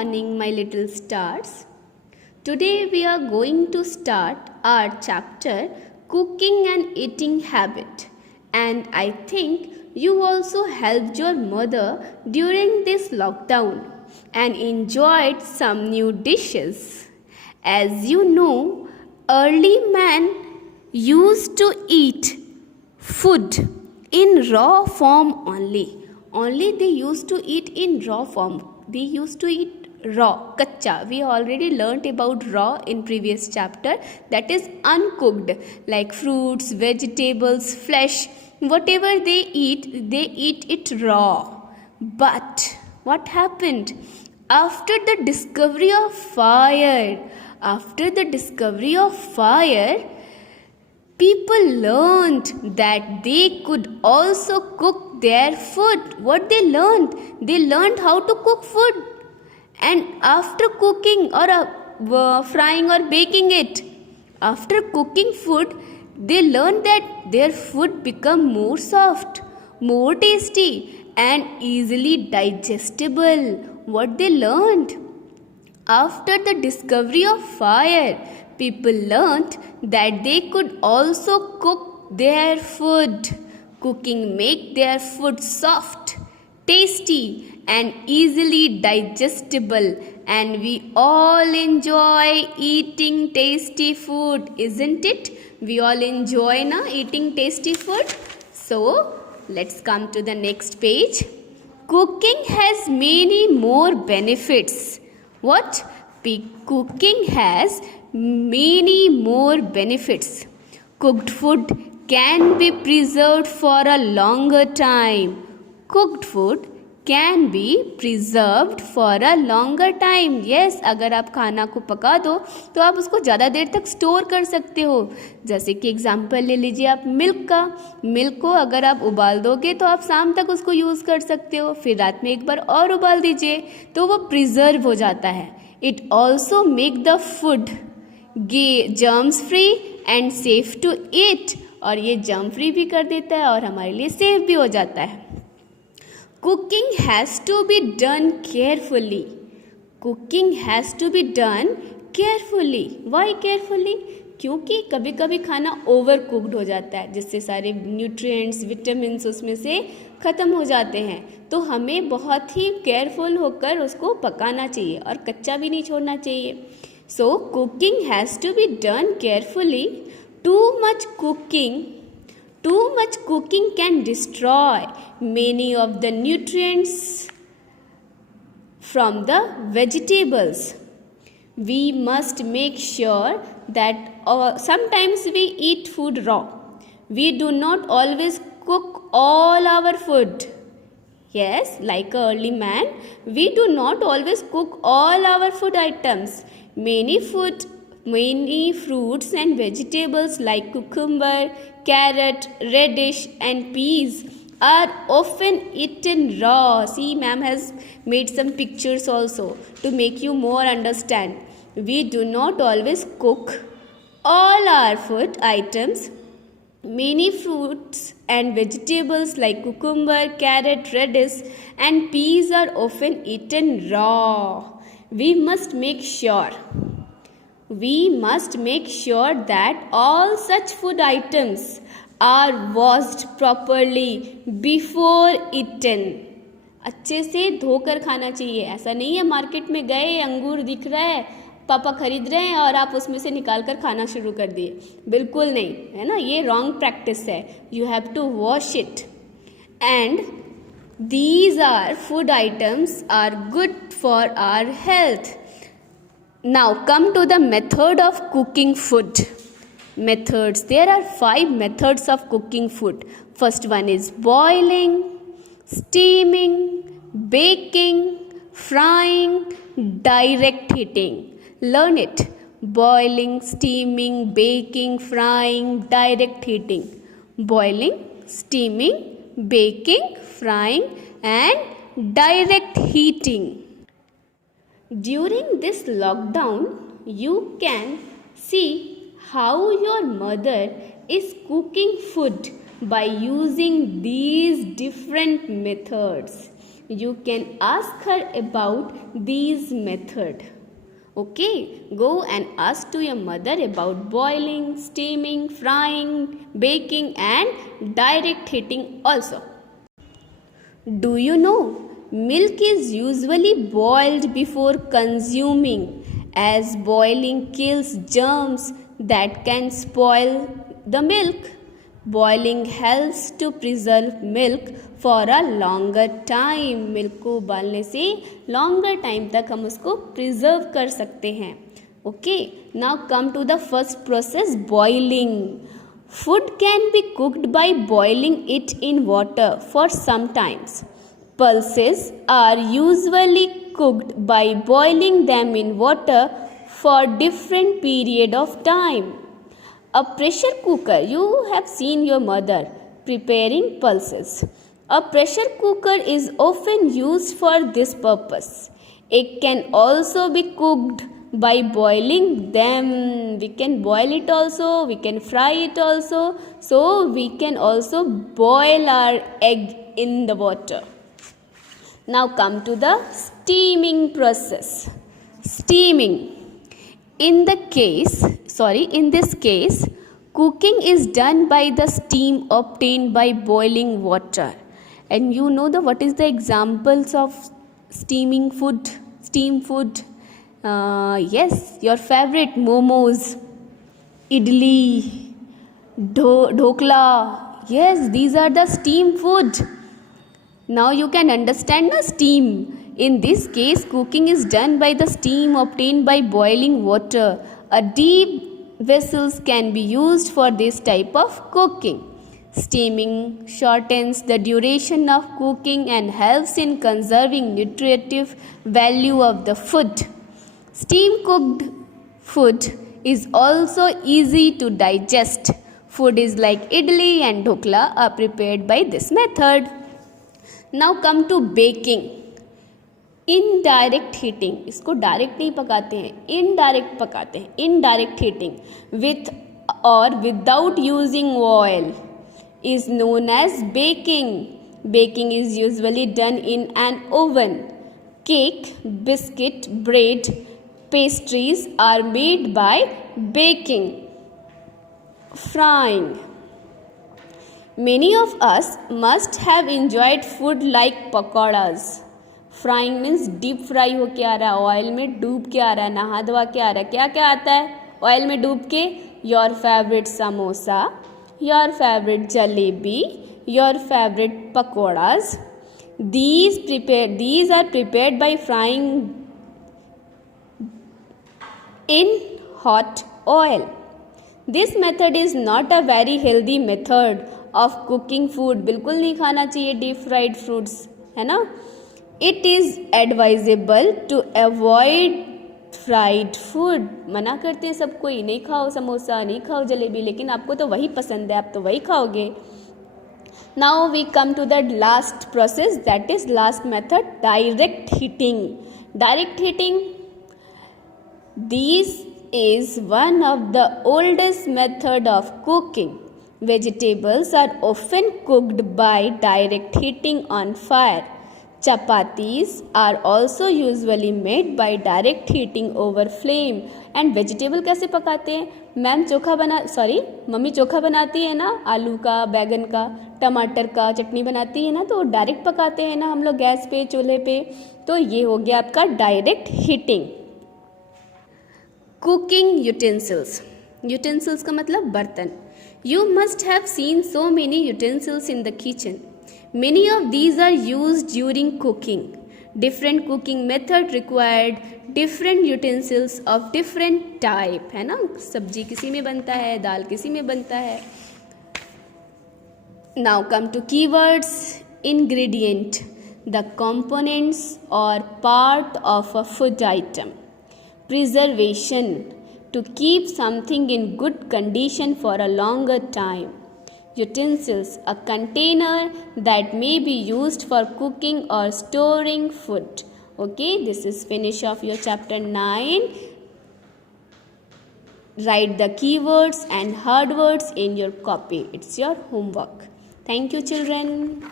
morning, my little stars. Today we are going to start our chapter Cooking and Eating Habit. And I think you also helped your mother during this lockdown and enjoyed some new dishes. As you know, early man used to eat food in raw form only. Only they used to eat in raw form. They used to eat raw, kacha. We already learnt about raw in previous chapter. That is uncooked, like fruits, vegetables, flesh. Whatever they eat it raw. But what happened? After the discovery of fire, people learned that they could also cook their food. What they learned? They learned how to cook food. And after cooking or frying or baking it, after cooking food, they learned that their food become more soft, more tasty and easily digestible. What they learned? After the discovery of fire, people learnt that they could also cook their food. Cooking make their food soft, tasty and easily digestible, and we all enjoy eating tasty food, isn't it? We all enjoy eating tasty food. So let's come to the next page. Cooking has many more benefits. What? Cooking has many more benefits. Cooked food can be preserved for a longer time. Cooked food can be preserved for a longer time. Yes, अगर आप खाना को पका दो तो आप उसको ज़्यादा देर तक स्टोर कर सकते हो. जैसे कि एग्जाम्पल ले लीजिए आप मिल्क को अगर आप उबाल दोगे तो आप शाम तक उसको यूज़ कर सकते हो. फिर रात में एक बार और उबाल दीजिए तो वो प्रिजर्व हो जाता है. It also make the food germs free and safe to eat. और ये जर्म फ्री भी कर देता है और हमारे लिए सेफ भी हो जाता है. Cooking has to be done carefully. Cooking has to be done carefully. Why carefully? क्योंकि कभी कभी खाना ओवर कुक्ड हो जाता है जिससे सारे न्यूट्रिएंट्स विटामिन्स उसमें से ख़त्म हो जाते हैं. तो हमें बहुत ही केयरफुल होकर उसको पकाना चाहिए और कच्चा भी नहीं छोड़ना चाहिए. So cooking has to be done carefully. Too much cooking can destroy many of the nutrients from the vegetables. We must make sure that sometimes we eat food raw. We do not always cook all our food. Yes, like an early man, we do not always cook all our food items. Many fruits and vegetables like cucumber, carrot, radish and peas are often eaten raw. See, ma'am has made some pictures also to make you more understand. We do not always cook all our food items. Many fruits and vegetables like cucumber, carrot, radish and peas are often eaten raw. We must make sure that all such food items are washed properly before eaten. अच्छे से धोकर खाना चाहिए. ऐसा नहीं है market में गए, अंगूर दिख रहा है, पापा खरीद रहे हैं और आप उसमें से निकाल कर खाना शुरू कर दिए. बिल्कुल नहीं, है ना. ये रॉन्ग प्रैक्टिस है. You have to wash it. And these are food items are good for our health. Now come to the method of cooking food. Methods. There are 5 methods of cooking food. First one is boiling, steaming, baking, frying, direct heating. Learn it. Boiling, steaming, baking, frying, direct heating. Boiling, steaming, baking, frying and direct heating. During this lockdown, you can see how your mother is cooking food by using these different methods. you can ask her about these method. Okay, go and ask to your mother about boiling, steaming, frying, baking and direct heating also. Do you know milk is usually boiled before consuming, as boiling kills germs that can spoil the milk. Boiling helps to preserve milk for a longer time. Milk को उबालने से longer time तक हम उसको preserve कर सकते हैं. Okay, now come to the first process, boiling. Food can be cooked by boiling it in water for some times. Pulses are usually cooked by boiling them in water for different period of time. A pressure cooker, you have seen your mother preparing pulses. A pressure cooker is often used for this purpose. It can also be cooked by boiling them. We can boil it also, we can fry it also. So we can also boil our egg in the water. Now come to the steaming process. Steaming. In this case, cooking is done by the steam obtained by boiling water. And you know what is the examples of steaming food, steam food? Yes, your favorite momos, idli, dhokla. Yes, these are the steam food. Now you can understand the steam. In this case, cooking is done by the steam obtained by boiling water. A deep vessels can be used for this type of cooking. Steaming shortens the duration of cooking and helps in conserving nutritive value of the food. Steam cooked food is also easy to digest. Food is like idli and dhokla are prepared by this method. Now come to baking. Indirect heating, इसको direct नहीं पकाते हैं, indirect पकाते हैं. Indirect heating with or without using oil is known as baking. Baking is usually done in an oven. Cake, biscuit, bread, pastries are made by baking. Frying. Many of us must have enjoyed food like pakoras. Frying means deep fry होके आ रहा है, oil में डूब के आ रहा है, नहा धोवा के आ रहा है. क्या क्या आता है ऑयल में डूब के? Your favourite samosa, your favourite jalebi, your favourite pakoras. These are prepared by frying in hot oil. This method is not a very healthy method of cooking food. बिल्कुल नहीं खाना चाहिए डीप फ्राइड फ्रूट्स, है ना. It is advisable to avoid fried food. मना करते हैं सबको, ही नहीं खाओ समोसा, नहीं खाओ जलेबी, लेकिन आपको तो वही पसंद है, आप तो वही खाओगे. Now we come to the last process, that is last method, direct heating. Direct heating, this is one of the oldest method of cooking. Vegetables are often cooked by direct heating on fire. Chapatis are also usually made by direct heating over flame. And vegetable कैसे पकाते हैं? Ma'am mummy चोखा बनाती है ना, आलू का, बैगन का, टमाटर का चटनी बनाती है ना, तो डायरेक्ट पकाते हैं ना हम लोग गैस पे, चूल्हे पे. तो ये हो गया आपका direct heating. Cooking utensils. Utensils का मतलब बर्तन. You must have seen so many utensils in the kitchen. Many of these are used during cooking. Different cooking method required different utensils of different type, है ना. सब्जी किसी में बनता है, दाल किसी में बनता है. Now come to keywords. Ingredient, the components or part of a food item. Preservation, to keep something in good condition for a longer time. Utensils, a container that may be used for cooking or storing food. Okay, this is finish of your chapter 9. Write the keywords and hard words in your copy. It's your homework. Thank you, children.